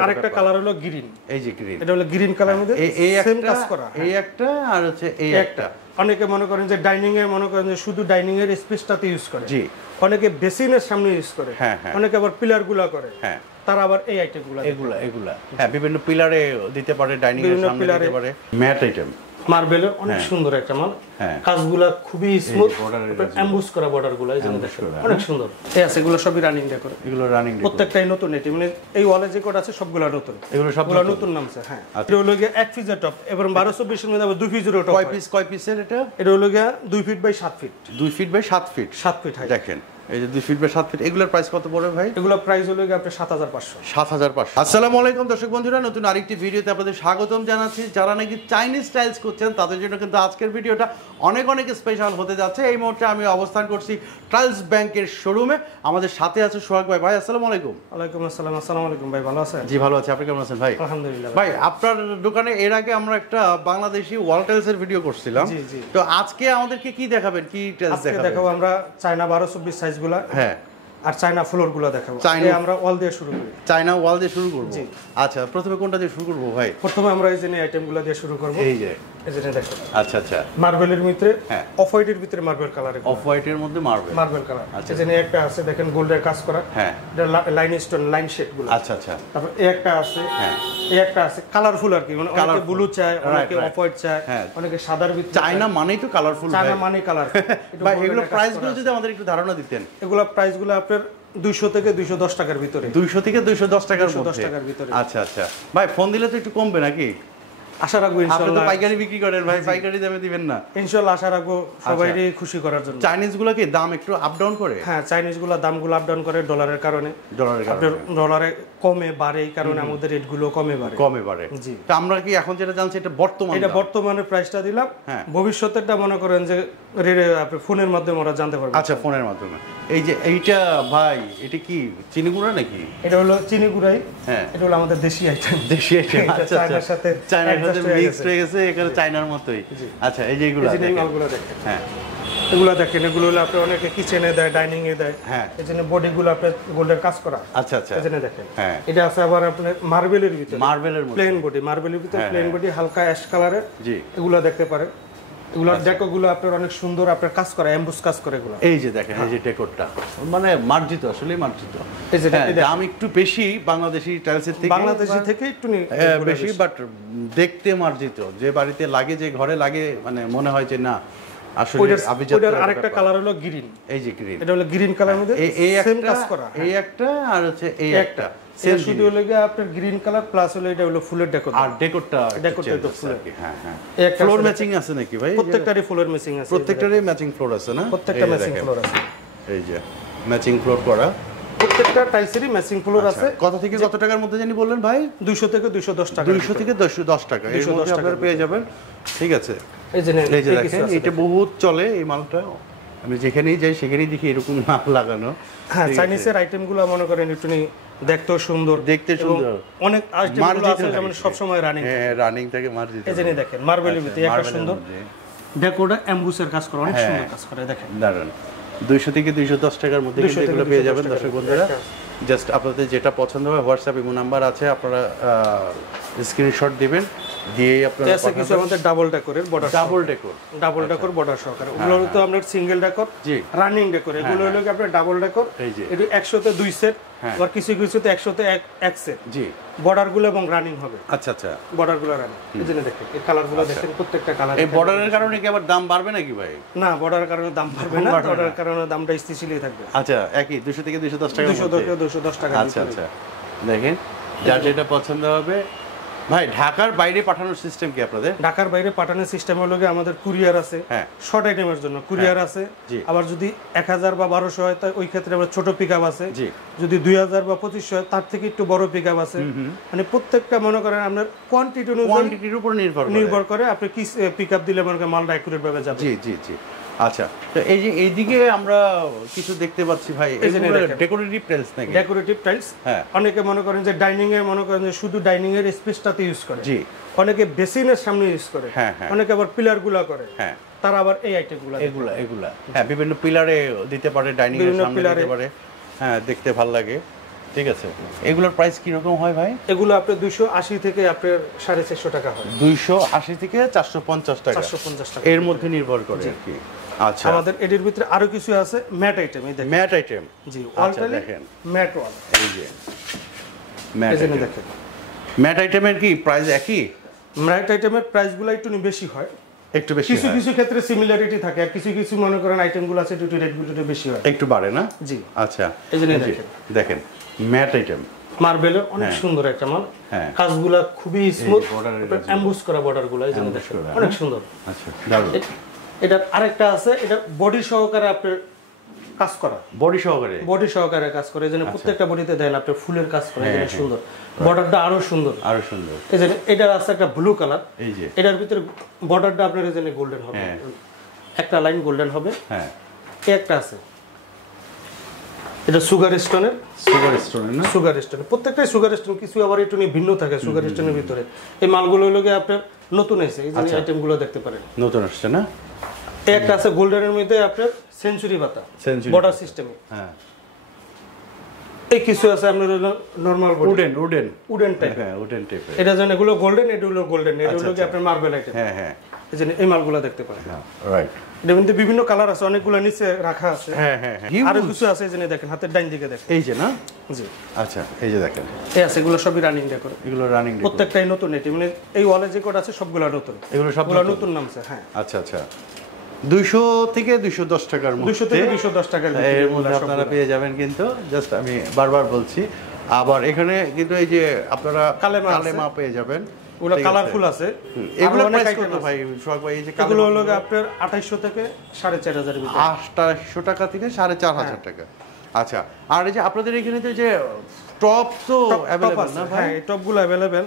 আরেকটা কালার হলো গ্রিন। এই যে গ্রিন, এটা হলো গ্রিন কালার মধ্যে সেম কাজ করা। এই একটা আর হচ্ছে এই একটা। অনেকে মনে করেন যে ডাইনিং এ মনে করেন যে শুধু ডাইনিং এর স্পেসটাতে ইউজ করে, জি। অনেকে বেসিনের সামনে ইউজ করে, অনেকে আবার পিলার গুলা করে, তারা আবার এই আইটেমগুলো এগুলা হ্যাঁ বিভিন্ন পিলারে দিতে পারে, ডাইনিং এর সামনে দিতে পারে। ম্যাট আইটেম মার্বেলের অনেক সুন্দর একটা মাল, কাজগুলো খুবই স্মুথ, এমবুস করা বর্ডারগুলো এই জন্য দেখেন অনেক সুন্দর। এই আছে এগুলো সবই রানিং ডেকোর, এগুলো রানিং ডেকোর প্রত্যেকটাই নতুন। এটি মানে এই ওয়ালে যে কোড আছে সবগুলো নতুন, এগুলো সবগুলো নতুন নামছে। হ্যাঁ, এটা হলো গিয়ে 1 ফিটের টপ এবং 1224 এর মধ্যে আবার 2 ফিটের টপ। কয় পিসের এটা? এটা হলো গিয়ে 2 feet by 7 feet. 2 feet by 7 feet, 7 feet high. দেখেন এই যে 2 ফিট বাই 7 ফিট, এগুলোর প্রাইস কত পড়বে ভাই? এগুলোর প্রাইস হলো গিয়ে আপনার 7500। 7500। আসসালামু আলাইকুম দর্শক বন্ধুরা, নতুন আরেকটি ভিডিওতে আপনাদের স্বাগতম জানাচ্ছি। যারা নাকি চাইনিজ স্টাইলস করছেন তাদের জন্য কিন্তু আজকের ভিডিওটা অনেক অনেক স্পেশাল হতে যাচ্ছে। এই মুহূর্তে আমি অবস্থান করছি ট্রাইলস ব্যাংকের শোরুমে। আমাদের সাথে আছে সোহাগ ভাই। ভাই আসসালামু আলাইকুম। ওয়ালাইকুম আসসালাম। আসসালামু আলাইকুম ভাই, ভালো আছেন? জি ভালো আছি, আপনি কেমন আছেন ভাই? আলহামদুলিল্লাহ। ভাই আপনার দোকানে এর আগে আমরা একটা বাংলাদেশি ওয়াল টাইলসের ভিডিও করছিলাম, তো আজকে আমাদেরকে কি দেখাবেন, কি টাইলস দেখাবেন? দেখাবো আমরা চায়না 1224 সাইজগুলো, হ্যাঁ, আর চায়না ফ্লোরগুলো দেখাবো। আমরা ওয়াল দিয়ে শুরু করি, চায়না ওয়াল দিয়ে শুরু করব। আচ্ছা, প্রথমে কোনটা দিয়ে শুরু করব ভাই? প্রথমে আমরা এই যে আইটেমগুলো দিয়ে শুরু করব। এই যে দেখো, আচ্ছা আচ্ছা, মার্বেলের ভিতরে অফ হোয়াইটের ভিতরে মার্বেল কালার, অফ হোয়াইটের মধ্যে মার্বেল কালার। আচ্ছা, এই যে একটা আছে দেখেন গোল্ডের কাজ করা, হ্যাঁ, এটা লাইন স্টোন লাইন শেড গুলো। আচ্ছা আচ্ছা, তারপর এই একটা আছে, হ্যাঁ, এই একটা আছে কালারফুল আর কি, মানে অনেকে ব্লু চায়, অনেকে অফ হোয়াইট চায়, অনেকে সাদার ভিতরে। চায়না মানেই তো কালারফুল, চায়না মানে কালার। ভাই এগুলো প্রাইস গুলো যদি আমাদের একটু ধারণা দিতেন। এগুলো প্রাইস গুলো আপনার 200 থেকে 210 টাকার ভিতরে। 200 থেকে 210 টাকার মধ্যে, 210 টাকার ভিতরে। আচ্ছা আচ্ছা ভাই, ফোন দিলে তো একটু কমবে নাকি? আশা রাখবো ইনশাআল্লাহ। আপনি তো পাইকারি বিক্রি করেন ভাই, পাইকারি দামে দিবেন না? ইনশাআল্লাহ আশা রাখবো সবাইকে খুশি করার জন্য। চাইনিজ গুলো কি দাম একটু আপ ডাউন করে? হ্যাঁ, চাইনিজ গুলো দামগুলো আপ ডাউন করে ডলারের কারণে। ডলারে কমে বাড়ে, এই কারণে আমাদের রেট গুলো কমে বাড়ে। জি, তো আমরা কি এখন যেটা জানছি এটা বর্তমানের প্রাইসটা দিলাম, ভবিষ্যতেরটা মনে করেন যে আপনি ফোনের মাধ্যমে ওরা জানতে পারবে। আচ্ছা, ফোনের মাধ্যমে। এই যে এইটা ভাই, এটা কি চিনি গুঁড়া নাকি? এটা হলো চিনি গুঁড়াই, হ্যাঁ, এটা হলো আমাদের দেশি আইটেম। দেশি আইটেম, আচ্ছা আচ্ছা, চায়নার সাথে মিক্স হয়ে গেছে, এখানে চায়নার মতোই। আচ্ছা, এই যে এগুলো দেখেন, হ্যাঁ, এগুলো দেখেন, এগুলো হলো আপনি অনেকে কিচেনে দেয়, ডাইনিং এ দেয়, হ্যাঁ, এই জন্য বডিগুলো আপনার গোল্ডের কাজ করা। আচ্ছা আচ্ছা, এই জন্য দেখেন, হ্যাঁ, এটা আছে আবার আপনার মার্বেলের ভিতরে, মার্বেলের প্লেন বডি, মার্বেলের ভিতরে প্লেন বডি, হালকা অ্যাশ কালারের। জি, এগুলো দেখতে পারেন। এগুলোর ডেকোগুলো আপনার অনেক সুন্দর, আপনার কাজ করা, এমবুস কাজ করে এগুলো। এই যে দেখেন, এই যে ডেকোরটা মানে মার্জিত, আসলে মার্জিত। এই যে দাম একটু বেশি বাংলাদেশি টাইলসের থেকে, বাংলাদেশি থেকে একটু বেশি, বাট দেখতে মার্জিত। যে বাড়িতে লাগে, যে ঘরে লাগে, মানে মনে হয় যে না আসলে ওটার আরেকটা কালার হলো গ্রিন। এই যে গ্রিন, এটা হলো গ্রিন কালার মধ্যে সেম কাজ করা। এই একটা আর হচ্ছে এই একটা সেম, শুধু হলো গিয়ে আপনার গ্রিন কালার প্লাস হলো এটা হলো ফুলের ডেকোর, আর ডেকোরটা তো ফুলের। হ্যাঁ হ্যাঁ, একটা ফ্লোর ম্যাচিং আছে নাকি ভাই? প্রত্যেকটারই ফ্লোর ম্যাচিং আছে, প্রত্যেকটারই ম্যাচিং ফ্লোর আছে না? প্রত্যেকটা ম্যাচিং ফ্লোর আছে, এই যে ম্যাচিং ফ্লোর করা, প্রত্যেকটা টাইলসেরই ম্যাচিং ফ্লোর আছে। কত থেকে কত টাকার মধ্যে জানি বললেন ভাই? 200 থেকে 210 টাকা। 200 থেকে 210 টাকা এর মধ্যে আপনারা পেয়ে যাবেন। ঠিক আছে, এই যে দেখেন, এটা বহুত চলে এই মালটা। আমি যেখানেই যাই সেখানেই দেখি এরকম মাল লাগানো। হ্যাঁ, চাইনিজের আইটেমগুলো মনে করেন একটু দেখতেও সুন্দর, দেখতে সুন্দর, অনেক আইটেমগুলো আছে যেমন সব সময় রানিং। হ্যাঁ, রানিং থাকে মার্জিত। এই যে দেখেন মার্বেলের ভিতরে একটা সুন্দর ডেকোরটা এমবুসের কাজ করে, অনেক সুন্দর কাজ করে। দেখেন দারুন, 200 থেকে 210 টাকার মধ্যে এগুলো পেয়ে যাবেন দর্শক বন্ধুরা। জাস্ট আপনাদের যেটা পছন্দ হয় হোয়াটসঅ্যাপ ইমো নাম্বার আছে, আপনারা স্ক্রিনশট দিবেন, দিয়ে আপনারা কিছু আমাদের ডাবল ডেকোরের বর্ডার, ডাবল ডেকোর বর্ডার সহকারে। ওগুলো তো আপনার সিঙ্গেল ডেকোর, জি, রানিং ডেকোর। এগুলো হলো কি আপনার ডাবল ডেকোর, এটা 100 তে 2 সেট, আর কিছু কিছুতে 100 তে 1 সেট। জি, বর্ডারগুলো এবং রানিং হবে। আচ্ছা আচ্ছা, বর্ডারগুলো রানিং। এই জন্য দেখেন এই কালারগুলো দেখেন, প্রত্যেকটা কালার। এই বর্ডারের কারণে কি আবার দাম বাড়বে নাকি ভাই? না, বর্ডারের কারণে দাম বাড়বে না, বর্ডারের কারণে দামটা স্থিতিশীলই থাকবে। আচ্ছা, একই 200 থেকে 210 টাকা, 210 টাকা। আচ্ছা আচ্ছা, দেখেন যার যেটা পছন্দ হবে। ভাই ঢাকার বাইরে পাঠানোর সিস্টেম কি আপনাদের? ঢাকার বাইরে পাঠানোর সিস্টেম হলো কি আমাদের কুরিয়ার আছে, শর্ট আইটেমের জন্য কুরিয়ার আছে। আবার যদি 1000 বা 1200 হয় তাই ওই ক্ষেত্রে আবার ছোট পিকআপ আছে। যদি 2000 বা 2500 হয় তার থেকে একটু বড় পিকআপ আছে। মানে প্রত্যেকটা মনে করেন আপনার কোয়ান্টিটির উপর নির্ভর করে আপনি কি পিকআপ দিলে মনে করেন মালটা অ্যাকুরেট ভাবে যাবে। জি জি জি। আচ্ছা, তো এই যে এইদিকে আমরা কিছু দেখতে পাচ্ছি ভাই, ডেকোরেটিভ টাইলস নাকি? ডেকোরেটিভ টাইলস, হ্যাঁ, অনেকে মনে করেন যে ডাইনিং এ মনে করেন যে শুধু ডাইনিং এর স্পেসটাতে ইউজ করে, জি, অনেকে বেসিনের সামনে ইউজ করে, হ্যাঁ, অনেকে আবার পিলার গুলা করে, হ্যাঁ, তারা আবার এই আইটেমগুলো এগুলা হ্যাঁ বিভিন্ন পিলারে দিতে পারে, ডাইনিং এর সামনে দিতে পারে, হ্যাঁ, দেখতে ভালো লাগে। ঠিক আছে, এগুলোর প্রাইস কিরকম হয় ভাই? এগুলো আপনার 280 থেকে আপনার 450 টাকা হয়। 280 থেকে 450 টাকা, 450 টাকা এর মধ্যে নির্ভর করে আর কি। আচ্ছা, আমাদের এটির ভিতরে আরো কিছু আছে ম্যাট আইটেম। এই দেখেন ম্যাট আইটেম। জি, ওয়ালটা দেখেন ম্যাট ওয়াল। এই যে ম্যাট আইটেম দেখেন। ম্যাট আইটেমের কি প্রাইস একই? ম্যাট আইটেমের প্রাইসগুলো একটু বেশি হয়, একটু বেশি। কিছু কিছু ক্ষেত্রে সিমিলারিটি থাকে, আর কিছু কিছু মনে করেন আইটেমগুলো আছে একটু রেটগুলো একটু বেশি হয়, একটু বাড়ে না? জি। আচ্ছা, এই যে দেখেন দেখেন ম্যাট আইটেম মার্বেলের অনেক সুন্দর একটা মাল। কাজগুলো খুবই স্মুথ, এমবোস করা বর্ডারগুলো এই যে দেখেন অনেক সুন্দর। আচ্ছা, দারুণ। এটা আরেকটা আছে, এটা বডি সহকারে আপনার কাজ করা, বডি সহকারে, বডি সহকারে কাজ করে। এই জন্য প্রত্যেকটা বডিতে দেন আপনার ফুলের কাজ করে, এই জন্য সুন্দর, বর্ডারটা আরো সুন্দর, আরো সুন্দর। এই যে এটার আছে একটা ব্লু কালার, এই যে এটার ভিতরে বর্ডারটা আপনার এই জন্য গোল্ডেন হবে, একটা লাইন গোল্ডেন হবে। হ্যাঁ, এই একটা আছে, এটা সুগার স্টোনের, সুগার স্টোনের না? সুগার স্টোনের, প্রত্যেকটাই সুগার স্টোন, কিছু আবার একটু ভিন্ন থাকে সুগার স্টোনের ভিতরে। এই মালগুলো হলো গিয়ে আপনার নতুন এসে, এই যে আইটেমগুলো দেখতে পারেন নতুন আসছে না? এই একটা আছে গোল্ডেনের মধ্যে আপনার সেঞ্চুরি পাতা, বর্ডার সিস্টেমে। হ্যাঁ, এই কিছু আছে আপনার হলো normal wooden, wooden, wooden type. হ্যাঁ, উডেন টাইপ। এটা যেন এগুলো গোল্ডেন, এটা হলো গোল্ডেন, এটা হলো কি আপনার মার্বেল আইটেম। হ্যাঁ হ্যাঁ, এই যে এই মালগুলো দেখতে পারেন। হ্যাঁ, রাইট। এর মধ্যে বিভিন্ন কালার আছে, অনেকগুলো নিচে রাখা আছে। হ্যাঁ হ্যাঁ হ্যাঁ, আরো কিছু আছে, এই যে দেখেন হাতের ডাইন দিকে দেখেন, এই যে না? জি। আচ্ছা, এই যে দেখেন এই আছে, এগুলো সবই রানিং ডেকোর, এগুলো রানিং, প্রত্যেকটাই নতুন আইটেম। মানে এই ওয়ালে যে কোড আছে সবগুলো নতুন, এগুলো সবগুলো নতুন নামছে। হ্যাঁ, আচ্ছা আচ্ছা, 200 থেকে 210 টাকার মধ্যে, 200 থেকে 210 টাকার এর মধ্যে আপনারা পেয়ে যাবেন। কিন্তু জাস্ট আমি বারবার বলছি, আবার এখানে কিন্তু এই যে আপনারা কালেমা পেয়ে যাবেন, ওগুলো কালারফুল আছে। এগুলো প্রাইস কত ভাই? সোহাগ ভাই, এই যে এগুলো হলো আপনার 2800 থেকে 4500 এর ভিতরে, 2800 টাকা থেকে 4500 টাকা। আচ্ছা, আর এই যে আপনাদের এখানে যে টপ তো अवेलेबल না ভাই? হ্যাঁ, এই টপগুলো अवेलेबल।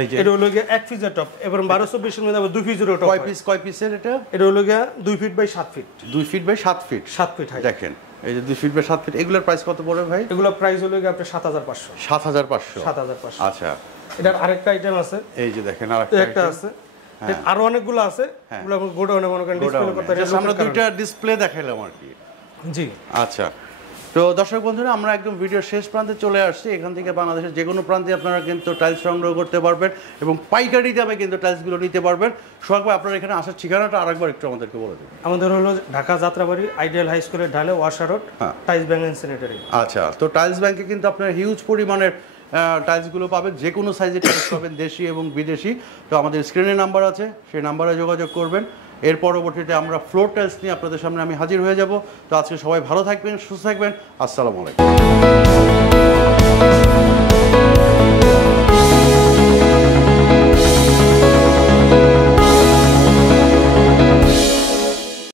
এই যে এটা হলো গিয়ে 1 পিসের টপ, এবং 1224 এর মধ্যে আবার 2 পিসের টপ। কয় পিসের এটা? এটা হলো গিয়ে 2 feet by 7 feet, 2 feet by 7 feet, 7 feet high. দেখেন এই যে 2 ফিট বাই 7 ফিট, এগুলোর প্রাইস কত পড়বে ভাই? এগুলো প্রাইস হলো গিয়ে আপনার 7500। 7500। 7500। আচ্ছা, এটার আরেকটা আইটেম আছে, এই যে দেখেন আরেকটা আছে, আরো অনেকগুলো আছে। এগুলো আমরা গোডাউনে মনে করেন ডিসপ্লে করতে পারি। আমরা দুইটা ডিসপ্লে দেখাইলাম আর কি। জি। আচ্ছা, তো দর্শক বন্ধুরা, আমরা একদম ভিডিওর শেষ প্রান্তে চলে আসছি। এখান থেকে বাংলাদেশের যে কোনো প্রান্তে আপনারা কিন্তু টাইলস সংগ্রহ করতে পারবেন এবং পাইকারি দামে কিন্তু টাইলসগুলো নিতে পারবেন। সোহাগ ভাই, আপনারা এখানে আসার ঠিকানাটা আরেকবার একটু আমাদেরকে বলে দেবেন। আমাদের হলো ঢাকা যাত্রাবাড়ি আইডিয়াল হাই স্কুলের ঢালে ওয়াশা road, tiles bank and sanitary. আচ্ছা, তো টাইলস ব্যাংকে কিন্তু আপনারা হিউজ পরিমাণের টাইলসগুলো পাবেন, যে কোনো সাইজের টাইলস পাবেন, দেশি এবং বিদেশি। তো আমাদের স্ক্রিনে নাম্বার আছে, সেই নাম্বারে যোগাযোগ করবেন। এর পরবর্তীতে আমরা ফ্লোর টাইলস নিয়ে আপনাদের সামনে আমি হাজির হয়ে যাব। তো আজকে সবাই ভালো থাকবেন, সুস্থ থাকবেন। আসসালামু আলাইকুম।